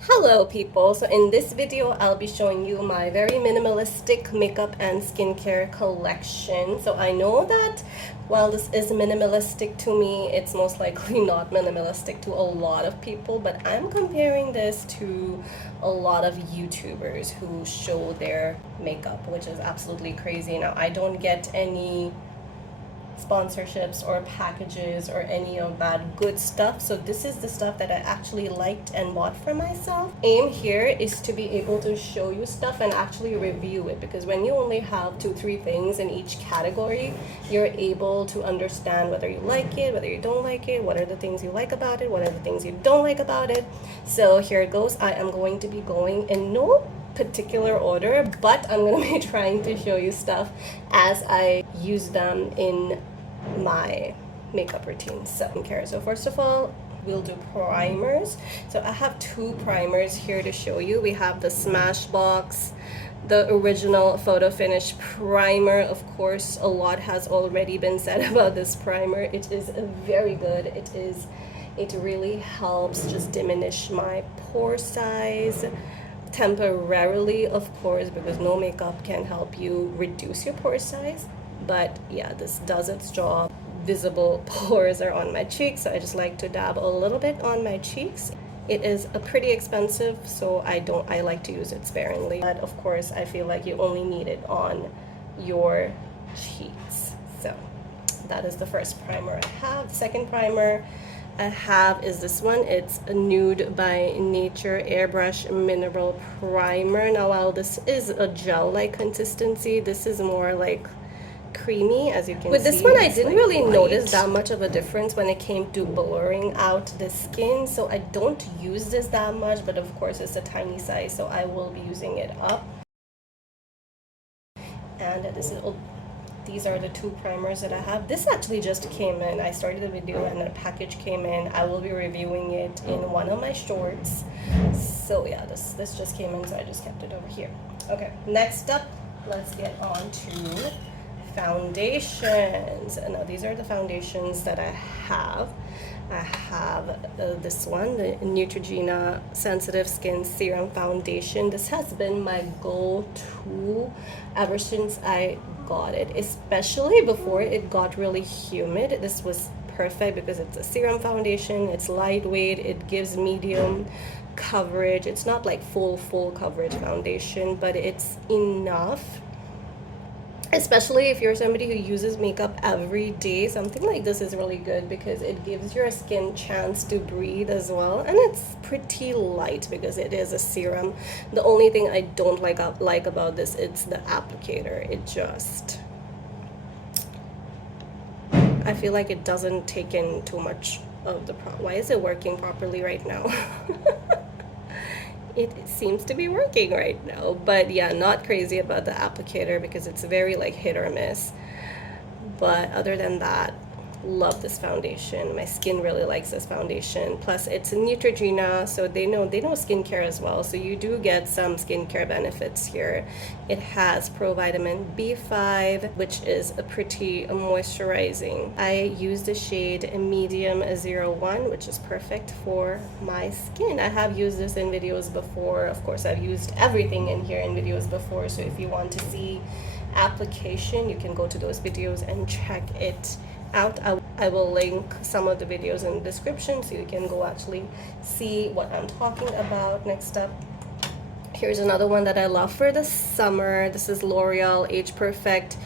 Hello people, so in this video I'll be showing you my very minimalistic makeup and skincare collection. So I know that while this is minimalistic to me, it's most likely not minimalistic to a lot of people, but I'm comparing this to a lot of YouTubers who show their makeup, which is absolutely crazy. Now I don't get any sponsorships or packages or any of that good stuff, so this is the stuff that I actually liked and bought for myself. Aim here is to be able to show you stuff and actually review it, because when you only have 2-3 things in each category, you're able to understand whether you like it, whether you don't like it, what are the things you like about it, what are the things you don't like about it. So here it goes. I am going to be going in no particular order, but I'm gonna be trying to show you stuff as I use them in my makeup routine, skincare. So first of all, we'll do primers. So I have 2 primers here to show you. We have the Smashbox, the original photo finish primer. Of course, a lot has already been said about this primer. It is very good. It really helps just diminish my pore size temporarily, of course, because no makeup can help you reduce your pore size. But yeah, this does its job. Visible pores are on my cheeks, so I just like to dab a little bit on my cheeks. It is a pretty expensive, so I like to use it sparingly, but of course I feel like you only need it on your cheeks. So that is the first primer I have. The second primer I have is this one. It's a Nude by Nature Airbrush Mineral Primer. Now while this is a gel-like consistency, this is more like creamy, as you can see. With this one, I didn't really notice that much of a difference when it came to blurring out the skin, so I don't use this that much, but of course it's a tiny size, so I will be using it up. And these are the 2 primers that I have. This actually just came in. I started the video and a package came in. I will be reviewing it in one of my shorts. So yeah, this just came in, so I just kept it over here. Okay, next up, let's get on to foundations. Now these are the foundations that I have. I have this one, the Neutrogena Sensitive Skin Serum Foundation. This has been my go-to ever since I got it, especially before it got really humid. This was perfect because it's a serum foundation, it's lightweight, it gives medium coverage. It's not like full coverage foundation, but it's enough. Especially if you're somebody who uses makeup every day, something like this is really good because it gives your skin chance to breathe as well, and it's pretty light because it is a serum. The only thing I don't like about this, it's the applicator. It just, I feel like it doesn't take in too much of the why is it working properly right now? It seems to be working right now, but yeah, not crazy about the applicator because it's very like hit or miss. But other than that, love this foundation. My skin really likes this foundation. Plus it's Neutrogena, so they know skincare as well, so you do get some skincare benefits here. It has provitamin B5, which is a pretty moisturizing. I use the shade medium 01, which is perfect for my skin. I have used this in videos before. Of course, I've used everything in here in videos before, so if you want to see application, you can go to those videos and check it out. I will link some of the videos in the description so you can go actually see what I'm talking about. Next up, here's another one that I love for the summer. This is L'Oreal Age Perfect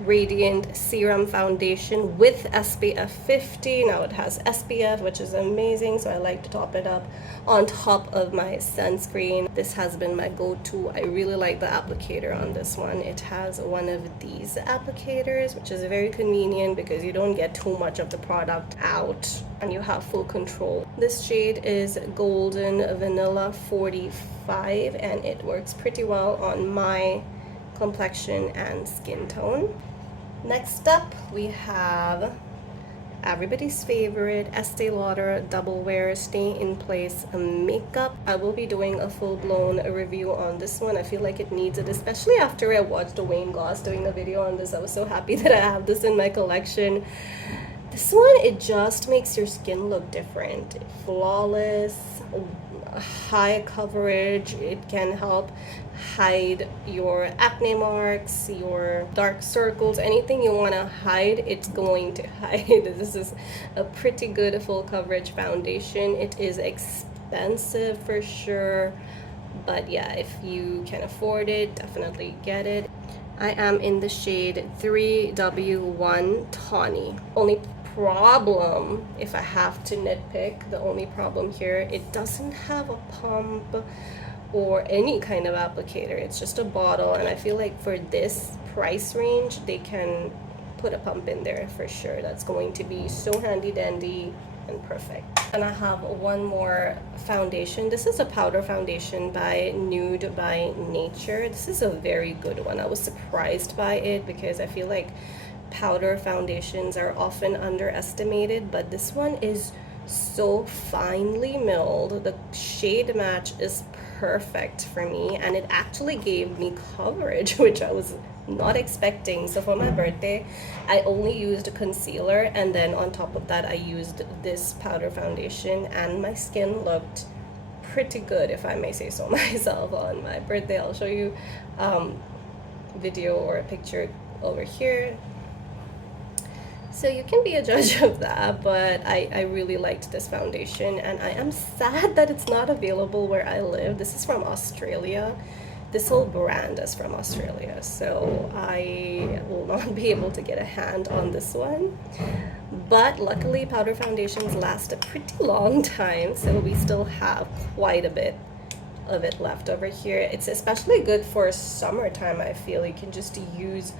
Radiant Serum Foundation with SPF 50. Now it has SPF, which is amazing, so I like to top it up on top of my sunscreen. This has been my go-to. I really like the applicator on this one. It has one of these applicators, which is very convenient because you don't get too much of the product out and you have full control. This shade is Golden Vanilla 45, and it works pretty well on my complexion and skin tone. Next up, we have everybody's favorite Estee Lauder Double Wear Stay in Place makeup. I will be doing a full-blown review on this one. I feel like it needs it, especially after I watched Wayne Goss doing a video on this. I was so happy that I have this in my collection. This one, it just makes your skin look different. Flawless, high coverage. It can help hide your acne marks, your dark circles, anything you want to hide, it's going to hide. This is a pretty good full coverage foundation. It is expensive for sure, but yeah, if you can afford it, definitely get it. I am in the shade 3W1 Tawny. Only problem, if I have to nitpick, the only problem here, it doesn't have a pump or any kind of applicator. It's just a bottle, and I feel like for this price range, they can put a pump in there for sure. That's going to be so handy dandy and perfect. And I have one more foundation. This is a powder foundation by Nude by Nature. This is a very good one. I was surprised by it because I feel like powder foundations are often underestimated, but this one is so finely milled. The shade match is perfect for me, and it actually gave me coverage, which I was not expecting. So for my birthday, I only used a concealer, and then on top of that I used this powder foundation, and my skin looked pretty good, if I may say so myself, on my birthday. I'll show you video or a picture over here, so you can be a judge of that. But I really liked this foundation, and I am sad that it's not available where I live. This is from Australia. This whole brand is from Australia, so I will not be able to get a hand on this one. But luckily, powder foundations last a pretty long time, so we still have quite a bit of it left over here. It's especially good for summertime. I feel you can just use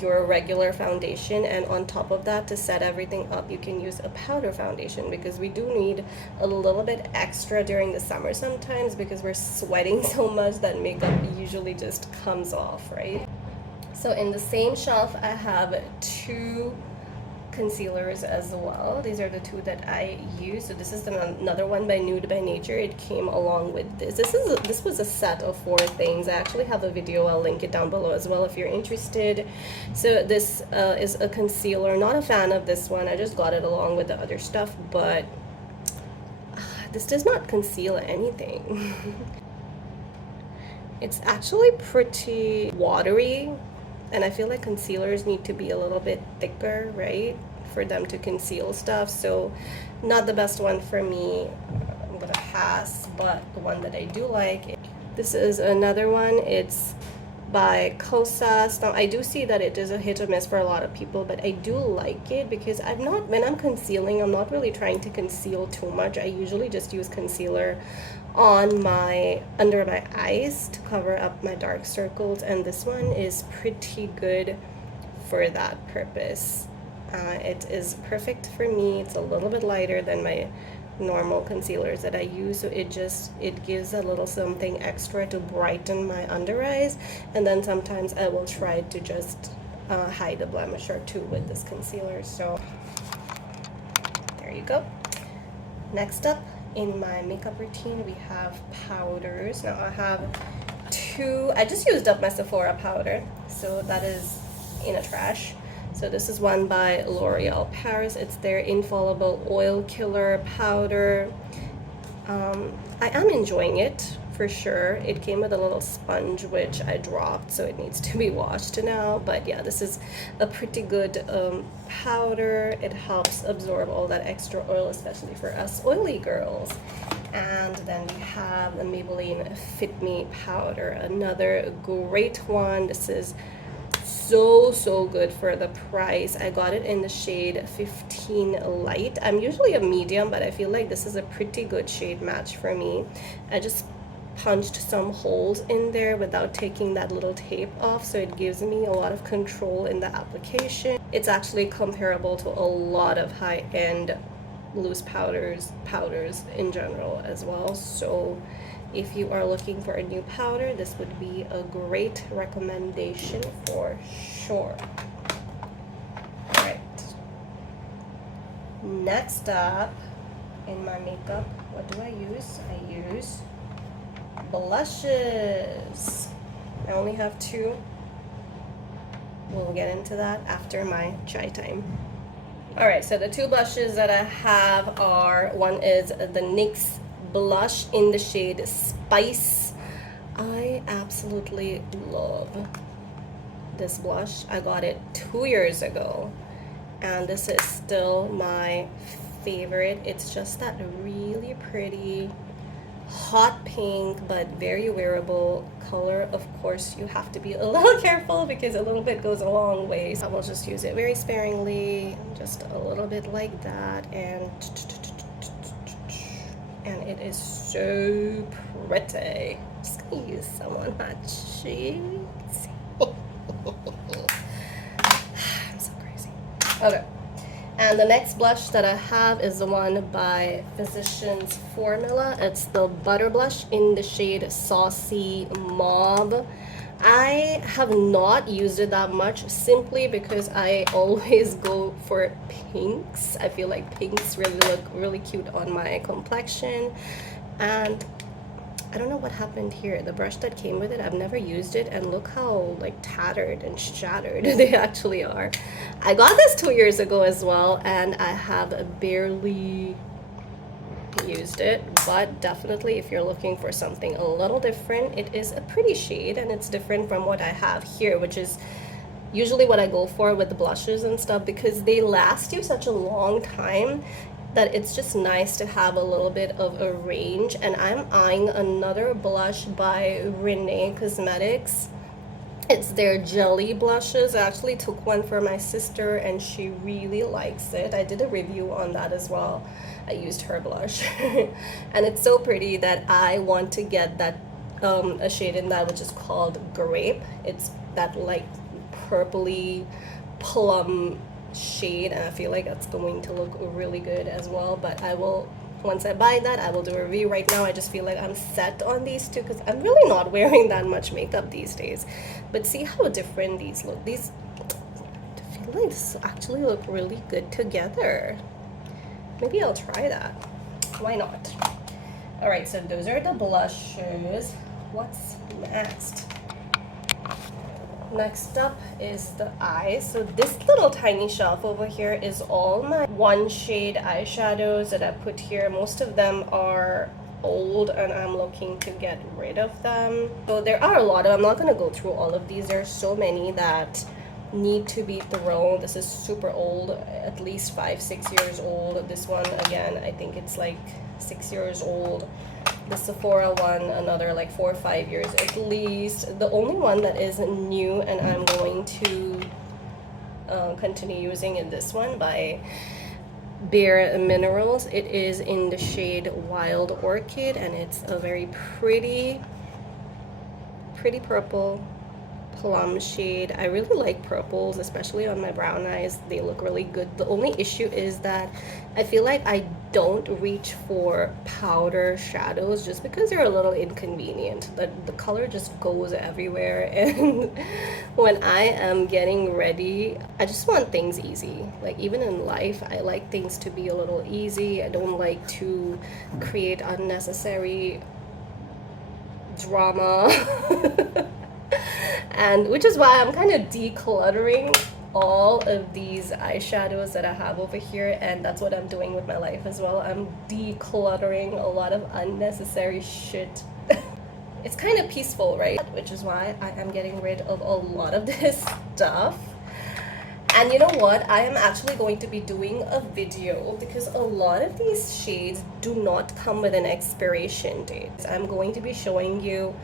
your regular foundation, and on top of that, to set everything up, you can use a powder foundation, because we do need a little bit extra during the summer sometimes, because we're sweating so much that makeup usually just comes off, right? So in the same shelf, I have two concealers as well. These are the two that I use. So this is another one by Nude by Nature. It came along with this. This was a set of 4 things. I actually have a video. I'll link it down below as well if you're interested. So this is a concealer. Not a fan of this one. I just got it along with the other stuff, but this does not conceal anything. It's actually pretty watery, and I feel like concealers need to be a little bit thicker, right, for them to conceal stuff. So not the best one for me. I'm gonna pass, but the one that I do like, this is another one. It's by Kosas. Now I do see that it is a hit or miss for a lot of people, but I do like it because when I'm concealing, I'm not really trying to conceal too much. I usually just use concealer on under my eyes to cover up my dark circles, and this one is pretty good for that purpose. It is perfect for me. It's a little bit lighter than my normal concealers that I use, so it gives a little something extra to brighten my under eyes, and then sometimes I will try to just hide a blemish or two with this concealer. So there you go. Next up in my makeup routine, we have powders. Now I have two. I just used up my Sephora powder, so that is in a trash. So this is one by L'Oreal Paris. It's their Infallible Oil Killer powder. I am enjoying it for sure. It came with a little sponge which I dropped, so it needs to be washed now. But yeah, this is a pretty good powder. It helps absorb all that extra oil, especially for us oily girls. And then we have the Maybelline Fit Me powder, another great one. This is so good for the price. I got it in the shade 15 Light. I'm usually a medium, but I feel like this is a pretty good shade match for me. I just punched some holes in there without taking that little tape off, so it gives me a lot of control in the application. It's actually comparable to a lot of high-end loose powders in general as well. So if you are looking for a new powder, this would be a great recommendation for sure. Alright. Next up in my makeup, what do I use? I use blushes. I only have 2. We'll get into that after my chai time. Alright, so the two blushes that I have are, one is the NYX blush in the shade Spice. I absolutely love this blush. I got it 2 years ago, and this is still my favorite. It's just that really pretty hot pink but very wearable color. Of course, you have to be a little careful because a little bit goes a long way. So I will just use it very sparingly, just a little bit like that, and it is so pretty. Just gonna use some on my cheeks. I'm so crazy. Okay. And the next blush that I have is the one by Physicians Formula. It's the Butter Blush in the shade Saucy Mauve. I have not used it that much simply because I always go for pinks. I feel like pinks really look really cute on my complexion. And I don't know what happened here. The brush that came with it, I've never used it, and look how like tattered and shattered they actually are. I got this 2 years ago as well, and I have barely used it, but definitely if you're looking for something a little different, it is a pretty shade, and it's different from what I have here, which is usually what I go for with the blushes and stuff, because they last you such a long time that it's just nice to have a little bit of a range. And I'm eyeing another blush by Renee Cosmetics. It's their jelly blushes. I actually took one for my sister and she really likes it. I did a review on that as well. I used her blush and it's so pretty that I want to get that a shade in that which is called Grape. It's that like purpley plum shade, and I feel like that's going to look really good as well. But I will, once I buy that, I will do a review. Right now I just feel like I'm set on these two because I'm really not wearing that much makeup these days. But see how different these look. These, I feel like this actually look really good together. Maybe I'll try that. Why not? All right, so those are the blushes. What's next? Next up is the eyes. So this little tiny shelf over here is all my one shade eyeshadows that I put here. Most of them are old and I'm looking to get rid of them. So there are a lot of, I'm not going to go through all of these. There are so many that need to be thrown. This is super old, at least 5-6 years old. This one again, I think it's like 6 years old. The Sephora one, another like 4 or 5 years at least. The only one that is new and I'm going to continue using is this one by Bare Minerals. It is in the shade Wild Orchid and it's a very pretty purple plum shade. I really like purples, especially on my brown eyes. They look really good. The only issue is that I feel like I don't reach for powder shadows just because they're a little inconvenient. The color just goes everywhere, and when I am getting ready, I just want things easy. Like even in life, I like things to be a little easy. I don't like to create unnecessary drama. And which is why I'm kind of decluttering all of these eyeshadows that I have over here, and that's what I'm doing with my life as well. I'm decluttering a lot of unnecessary shit. It's kind of peaceful, right? Which is why I am getting rid of a lot of this stuff. And you know what? I am actually going to be doing a video because a lot of these shades do not come with an expiration date. I'm going to be showing you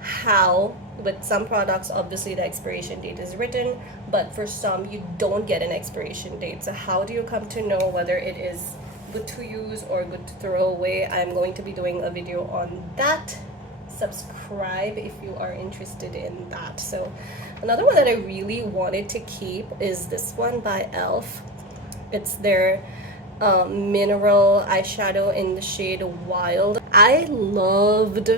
how with some products obviously the expiration date is written, but for some you don't get an expiration date. So how do you come to know whether it is good to use or good to throw away? I'm going to be doing a video on that. Subscribe if you are interested in that. So another one that I really wanted to keep is this one by e.l.f. It's their mineral eyeshadow in the shade Wild. I loved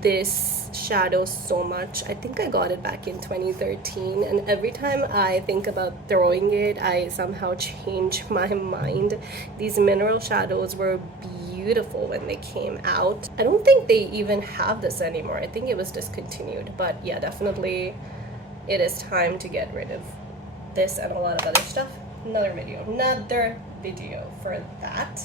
this shadow so much. I think I got it back in 2013, and every time I think about throwing it, I somehow change my mind. These mineral shadows were beautiful when they came out. I don't think they even have this anymore. I think it was discontinued, but yeah, definitely it is time to get rid of this and a lot of other stuff. another video for that.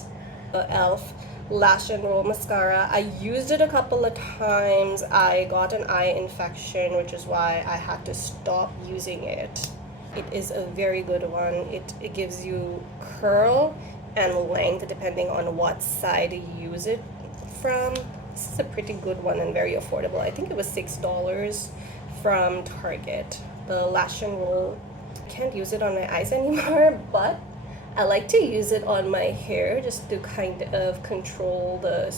The e.l.f. Lash and Roll Mascara. I used it a couple of times. I got an eye infection, which is why I had to stop using it. It is a very good one. It gives you curl and length depending on what side you use it from. This is a pretty good one and very affordable. I think it was $6 from Target. The Lash and Roll. I can't use it on my eyes anymore, but I like to use it on my hair just to kind of control the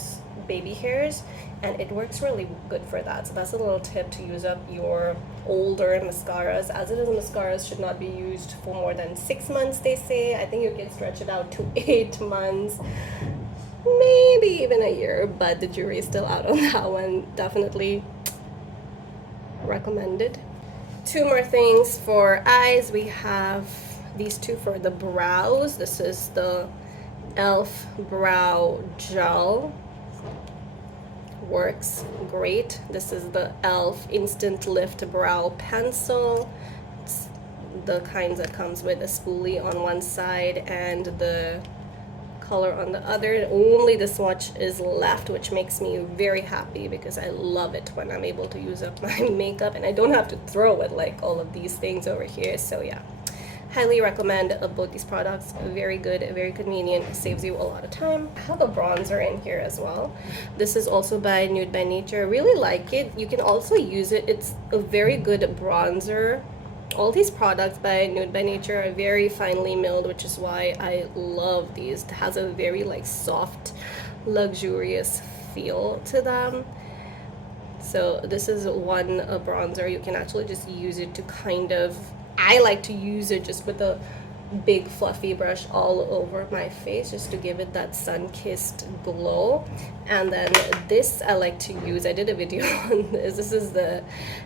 baby hairs, and it works really good for that. So that's a little tip to use up your older mascaras. As it is, mascaras should not be used for more than 6 months, they say. I think you can stretch it out to 8 months, maybe even a year, but the jury's still out on that one. Definitely recommended. 2 more things for eyes. We have these 2 for the brows. This is the e.l.f. Brow Gel. Works great. This is the e.l.f. Instant Lift Brow Pencil. It's the kinds that comes with a spoolie on one side and the color on the other. Only the swatch is left, which makes me very happy because I love it when I'm able to use up my makeup and I don't have to throw it like all of these things over here. So yeah, highly recommend both these products. Very good, very convenient, saves you a lot of time. I have a bronzer in here as well. This is also by Nude by Nature. I really like it. You can also use it. It's a very good bronzer. All these products by Nude by Nature are very finely milled, which is why I love these. It has a very like soft, luxurious feel to them. So this is one bronzer. You can actually just use it to kind of, I like to use it just with a big fluffy brush all over my face just to give it that sun-kissed glow. And then this I like to use, I did a video on this. This is the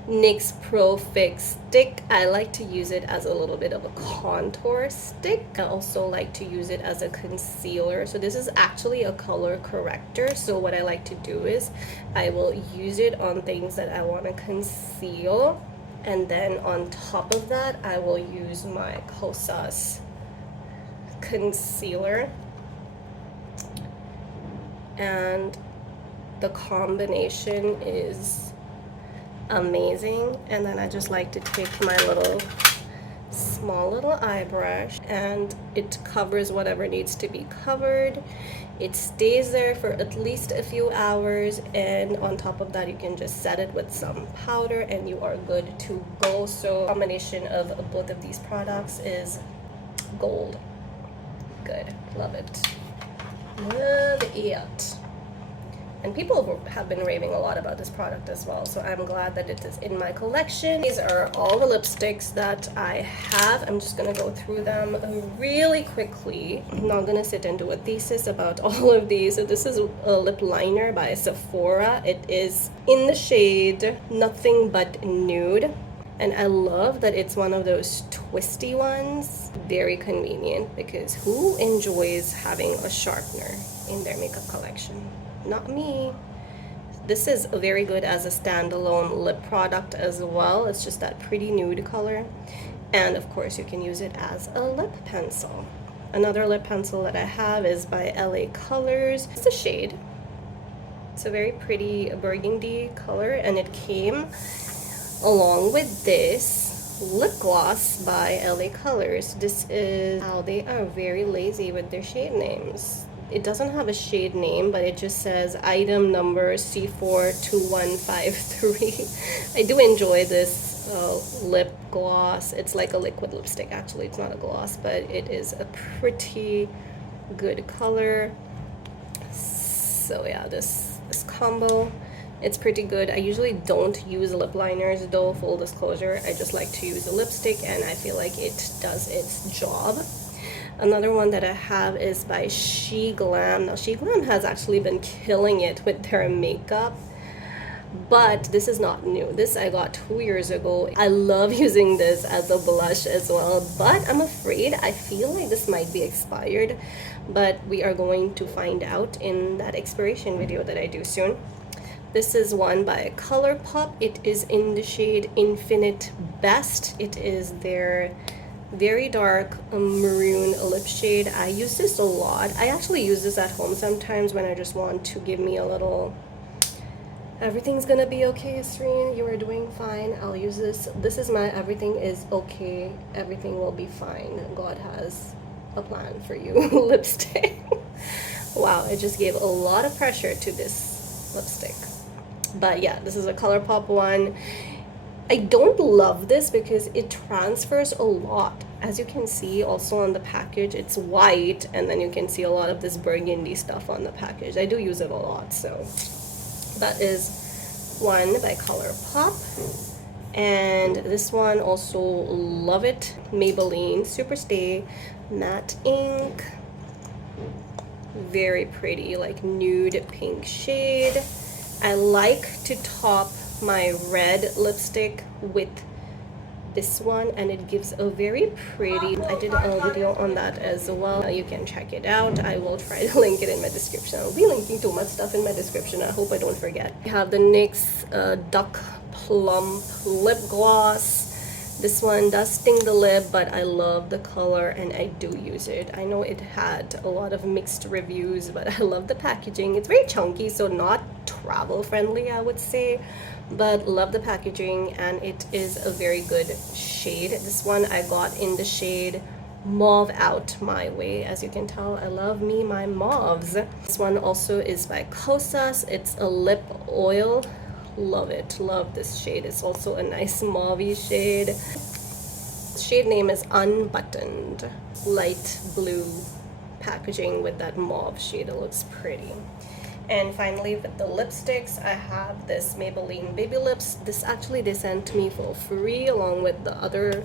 NYX Pro Fix stick. I like to use it as a little bit of a contour stick. I also like to use it as a concealer. So this is actually a color corrector. So what I like to do is I will use it on things that I want to conceal, and then on top of that I will use my Kosas concealer, and the combination is amazing. And then I just like to take my small little eye brush, and it covers whatever needs to be covered. It stays there for at least a few hours, and on top of that you can just set it with some powder and you are good to go. So combination of both of these products is gold. Good, love it, love it. And people have been raving a lot about this product as well, so I'm glad that it is in my collection. These are all the lipsticks that I have. I'm just gonna go through them really quickly. I'm not gonna sit and do a thesis about all of these. So this is a lip liner by Sephora. It is in the shade Nothing But Nude. And I love that it's one of those twisty ones. Very convenient, because who enjoys having a sharpener in their makeup collection? Not me. This is very good as a standalone lip product as well. It's just that pretty nude color. And of course you can use it as a lip pencil. Another lip pencil that I have is by LA Colors. It's a shade. It's a very pretty burgundy color, and it came along with this lip gloss by LA Colors. This is how they are very lazy with their shade names. It doesn't have a shade name, but it just says item number C42153. I do enjoy this lip gloss. It's like a liquid lipstick. Actually, it's not a gloss, but it is a pretty good color. So yeah, this combo, it's pretty good. I usually don't use lip liners though, full disclosure. I just like to use a lipstick, and I feel like it does its job. Another one that I have is by SheGlam. Now SheGlam has actually been killing it with their makeup, but this is not new. This I got 2 years ago. I love using this as a blush as well, but I'm afraid, I feel like this might be expired, but we are going to find out in that expiration video that I do soon. This is one by ColourPop. It is in the shade Infinite Best. It is their very dark maroon lip shade. I use this a lot. I actually use this at home sometimes when I just want to give me a little everything's gonna be okay, Serene, you are doing fine. I'll use this. This is my everything is okay, everything will be fine, God has a plan for you lipstick. Wow, it just gave a lot of pressure to this lipstick. But yeah, this is a ColourPop one. I don't love this because it transfers a lot. As you can see also on the package, it's white, and then you can see a lot of this burgundy stuff on the package. I do use it a lot, so that is one by ColourPop. And this one also love it, Maybelline Superstay Matte Ink. Very pretty, like nude pink shade. I like to top my red lipstick with this one, and it gives a very pretty, I did a video on that as well. You can check it out. I will try to link it in my description. I'll be linking too much stuff in my description. I hope I don't forget. We have the NYX Duck Plump lip gloss. This one does sting the lip, but I love the color and I do use it. I know it had a lot of mixed reviews, but I love the packaging. It's very chunky, so not travel friendly, I would say, but love the packaging, and it is a very good shade. This one I got in the shade Mauve Out My Way. As you can tell, I love me my mauves. This one also is by Kosas. It's a lip oil. Love it, love this shade. It's also a nice mauve shade. Shade name is Unbuttoned. Light blue packaging with that mauve shade. It looks pretty. And finally, with the lipsticks, I have this Maybelline Baby Lips. This actually they sent me for free along with the other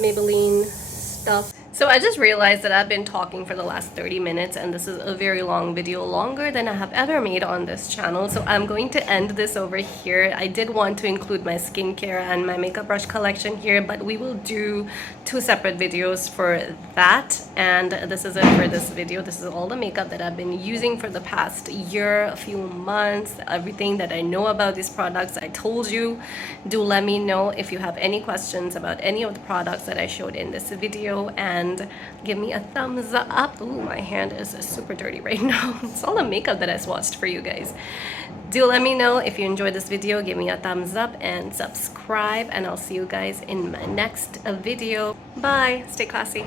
Maybelline stuff. So I just realized that I've been talking for the last 30 minutes, and this is a very long video, longer than I have ever made on this channel. So I'm going to end this over here. I did want to include my skincare and my makeup brush collection here, but we will do 2 separate videos for that. And this is it for this video. This is all the makeup that I've been using for the past year, a few months, everything that I know about these products. I told you, do let me know if you have any questions about any of the products that I showed in this video, and give me a thumbs up. Ooh, my hand is super dirty right now. It's all the makeup that I swatched for you guys. Do let me know if you enjoyed this video. Give me a thumbs up and subscribe, and I'll see you guys in my next video. Bye. Stay classy.